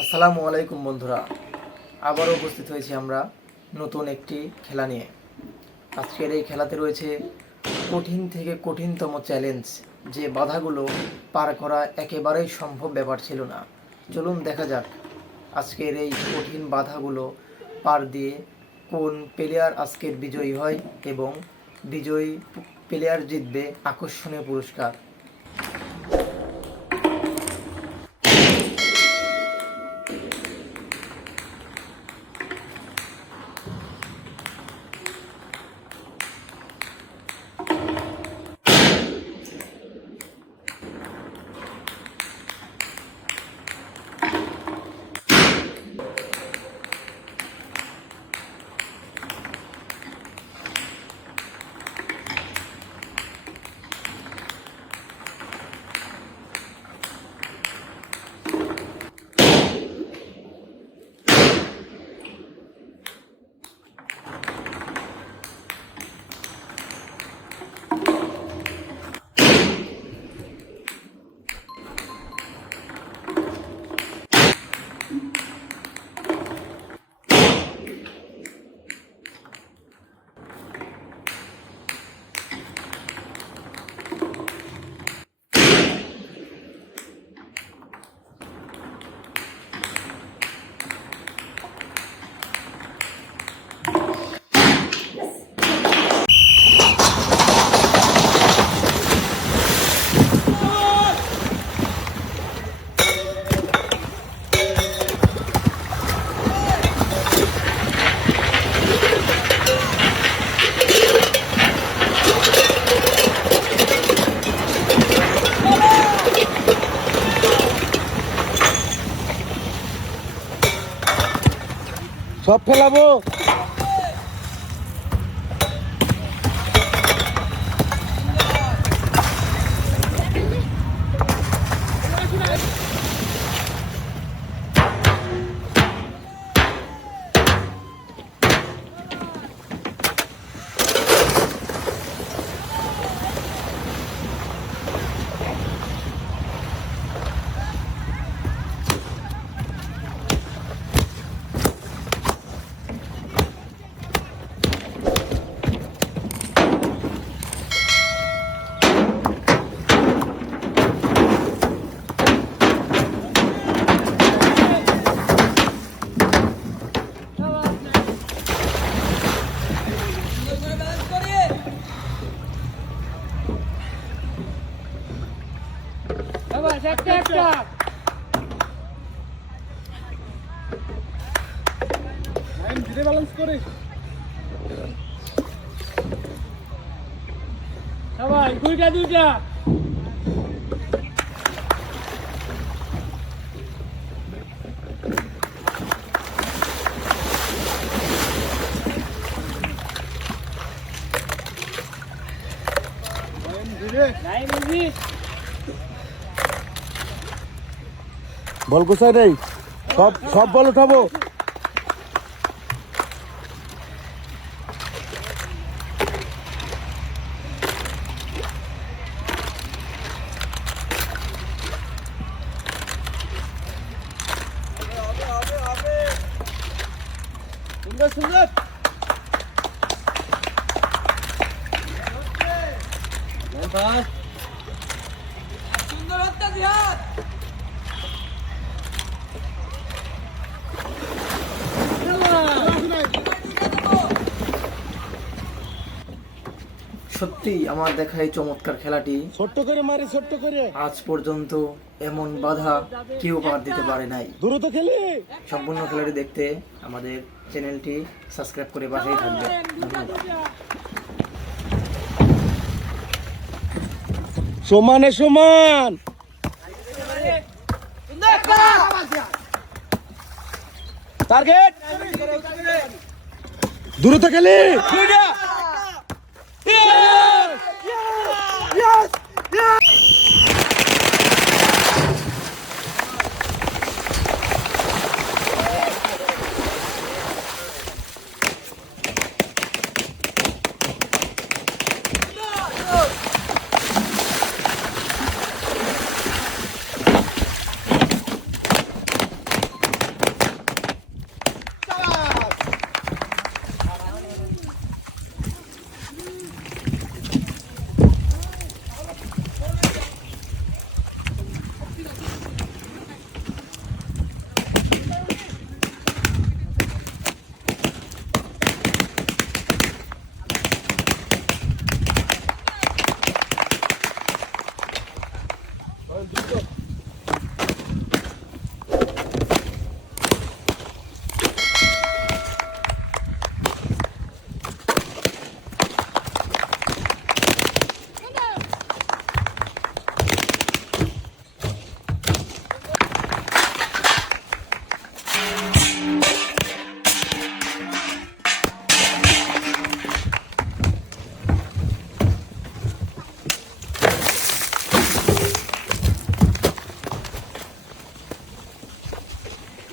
আসসালামু আলাইকুম বন্ধুরা, আবারও উপস্থিত হয়েছি আমরা নতুন একটি খেলা নিয়ে। আজকের এই খেলাতে রয়েছে কঠিন থেকে কঠিনতম চ্যালেঞ্জ, যে বাধাগুলো পার করা একেবারেই সম্ভব ব্যাপার ছিল না। চলুন দেখা যাক আজকের এই কঠিন বাধাগুলো পার দিয়ে কোন প্লেয়ার আজকের বিজয়ী হয় এবং বিজয়ী প্লেয়ার জিতবে আকর্ষণীয় পুরস্কার। সব ফেলাবো। ব্যালেন্স করে সবাই দুইটা বল কোথায় নেই, সব বল উঠাবো। সুন্দর সত্যি আমার দেখা এই চমৎকার খেলাটি ছোট্ট করে মারি, ছোট্ট করে আজ পর্যন্ত এমন বাধা কেউ পার দিতে পারে নাই। দ্রুত খেলি। সম্পূর্ণ খেলাটি দেখতে আমাদের চ্যানেলটি সাবস্ক্রাইব করে পাশেই থাকবে। ধন্যবাদ। সমানে সমান টার্গেট, দ্রুত খেলি।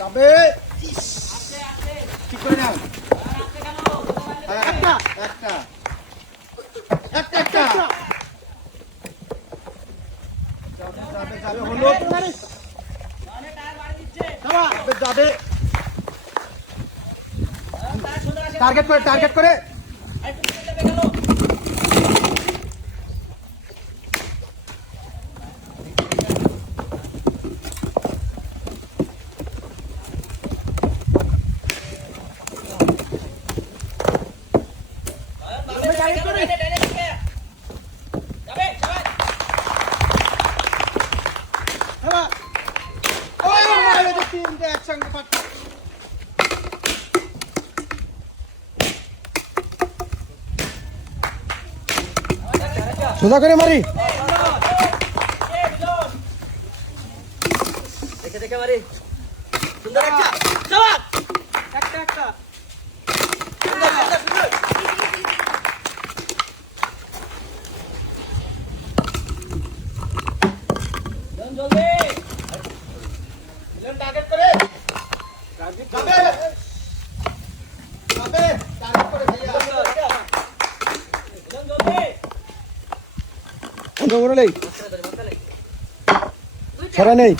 যাবে ঠিক করে নাও একটা একটা একটা একটা যাবে যাবে হলো যাবে টার্গেট করে তিনটে একসঙ্গে সোজা করে মারি দেখে মারি সুন্দর একটা শাবাশ একটা সুন্দর জলদি টার্গেট করে যাবে যাবে টার্গেট করে ভাইয়া করে নেই ছড়া নেই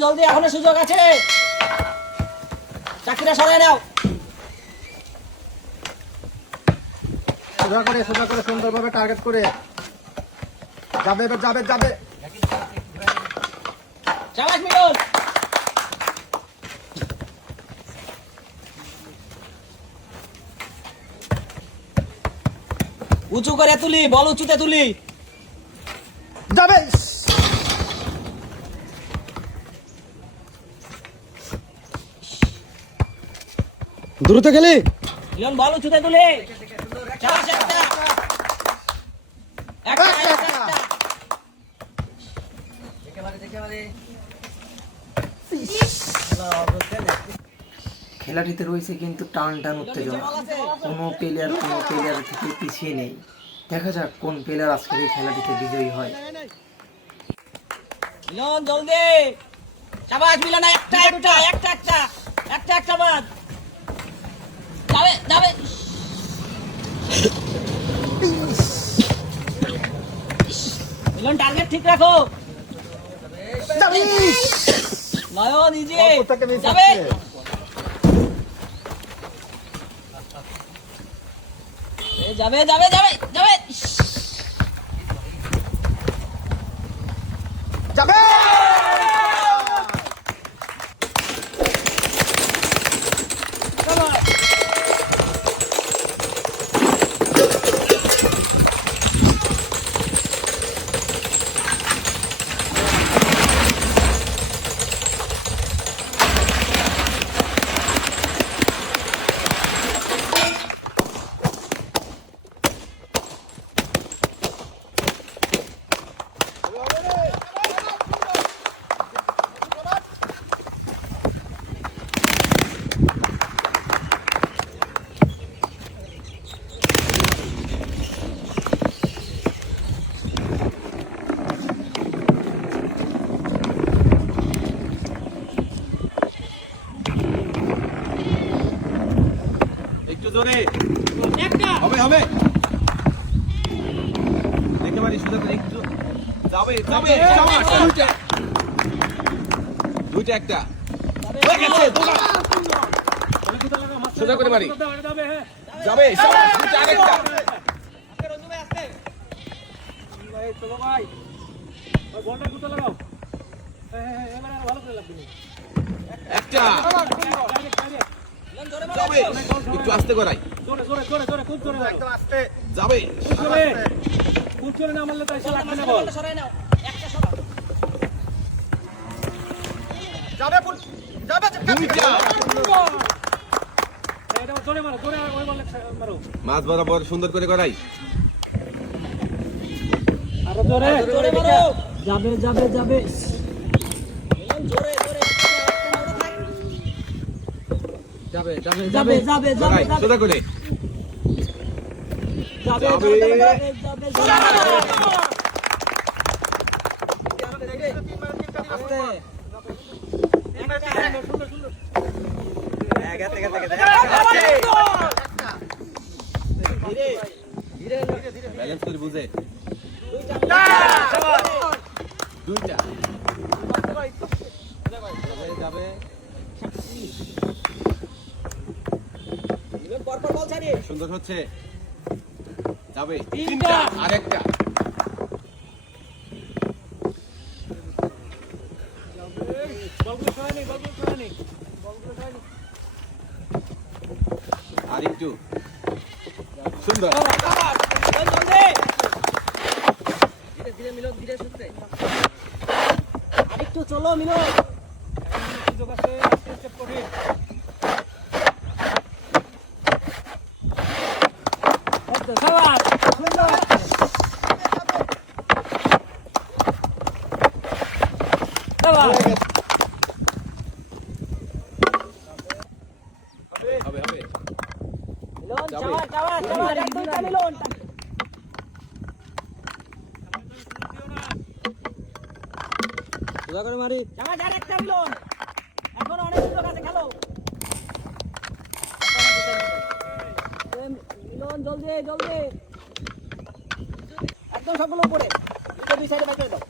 জলদি এখনো সুযোগ আছে চাকরিটা সরাই নাও সোজা করে সুন্দরভাবে টার্গেট করে যাবে এবার যাবে যাবে শাবাশ মিলন উঁচু করে তুলি বল উঁচুতে তুলি যাবে দ্রুত খেলি লিওন বল উঁচুতে তুলি শাবাশ একটা একটা খেলাটিতে রয়েছে কিন্তু টান টান উত্তেজনা, কোনো প্লেয়ার থেকে পিছিয়ে নেই। দেখা যাক কোন প্লেয়ার আজকের এই খেলাটিতে বিজয়ী হয়। মিলন জলদি শাবাশ মিলন একটা বাদ যাবে মিলন টার্গেট ঠিক রাখো নয়ন ইজি যাবে যাবে যাবে একটু জোরে হবে দেখে মারি সুন্দর করে একটু যাবে দুইটা একটা হয়ে গেছে সোজা করে মারি যাবে দুইটা আরেকটা একটা যাবে একটু আস্তে করাই একদম আস্তে যাবে সরাই নাও যাবে যাবে দুইটা মাছ বরাবর সুন্দর করে করাই জোরে মারো যাবে যাবে যাবে যাবে লাগাই সোজা করে যাবে যাবে। যাবে ব্যালেন্স করে বুঝে দুইটা যাবে পরপর বল ছাড়ি সুন্দর হচ্ছে যাবে তিনটা। আরেকটা আরেকটু সুন্দর আরেকটু চলো মিলো হবে হবে মিলন চাওয়া চাওয়া চাওয়া একদমটা মিলন সোজা করে মারি চাওয়া যার একটা মিলন এখন অনেক সুযোগ আছে খেলো মিলন জলদি জলদি একদম সবগুলো উপরে দুটো দুই সাইডে বাইরে দাও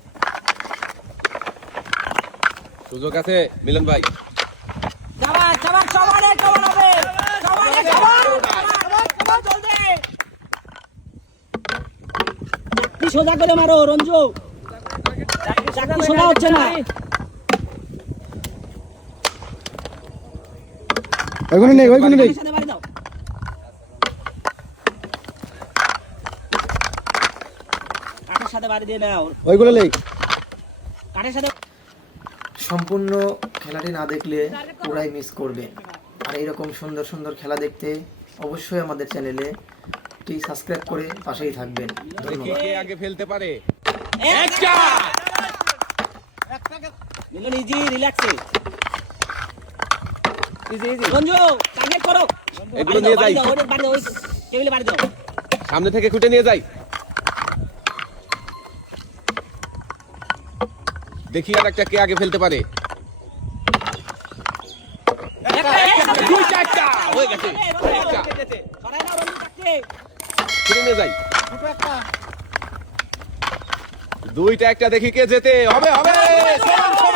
সুযোগ আছে মিলন ভাই চাওয়া চাওয়া সবারে কভার হবে সবারে কভার জলদি চাকরি সোজা করে মারো রঞ্জু চাকরি সোজা হচ্ছে না ওইগুলো নেই ওইগুলো নেই কাঠের সাথে বাড়ি দাও কাঠের সাথে বাড়ি দিয়ে নাও ওইগুলো নেই কাঠের সাথে সম্পূর্ণ খেলাটি না দেখলে পুরাই মিস করবে। আর এইরকম সুন্দর সুন্দর খেলা দেখতে অবশ্যই আমাদের চ্যানেলে টি সাবস্ক্রাইব করে পাশেই থাকবেন। দেখি ধন্যবাদ। কে আগে ফেলতে পারে একটা মিলন ইজি রিল্যাক্সে ইজি ইজি রঞ্জু টার্গেট করো এগুলো নিয়ে যাই। বাড়ি দাও ওই টেবিলে বাড়ি দাও সামনে থেকে খুঁটে নিয়ে যাই দেখি আর একটা কে আগে ফেলতে পারে দুইটা একটা হয়ে গেছে একটা সরাই নাও রঞ্জু টাকতে খুঁটে নিয়ে যাই দুইটা একটা দেখি কে যেতে হবে হবে সমান সমান